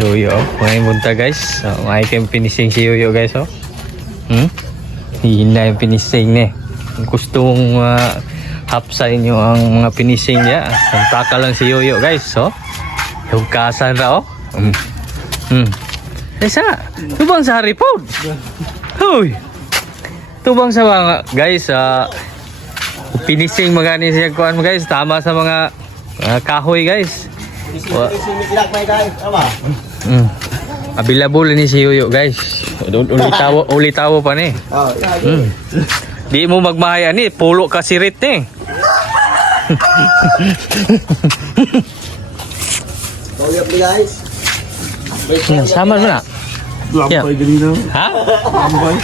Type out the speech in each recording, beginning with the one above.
Yoyo, ngayon bunta guys. So, may kayong finishing si Yoyo guys, oh. Hina yung finishing niya. Kung gusto mong hapsain nyo ang mga finishing niya, kontak lang si Yoyo guys, oh. Hugasan ra, oh. Isa, tubang sa haripod. Hoy. Tubang sa mga guys, finishing magani siya kuan mo guys, tama sa mga kahoy guys. Available ni si Yoyo guys. Ulitawo pa ni. Di mo magmahaya ni, pulo ka sirit ni. Bawiyap ni guys. Sama mo na. Lampay ganina. Ha? Lampay.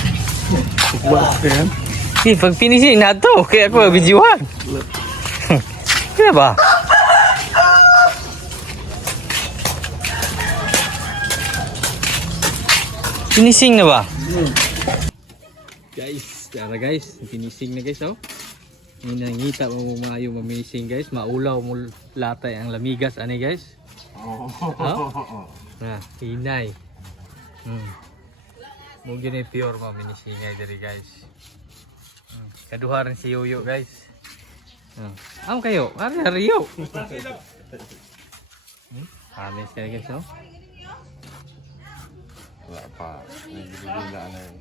Bukas ka yan. Pag finishing na to, kaya ako videohan. Kaya ba? Finishing na ba? Guys, tara guys, finishing na guys, oh. Ninangita mo maayo ma-finishing guys, maulaw mo latay ang lamigas ani guys. Oh. Na, hinay. Mo gini pure ma-finishing ay diri guys. Kaduha rin si Yoyo guys. Am kayo, ari yo. Amis kayo guys, oh. Wala pa. Nagiging na ano yun.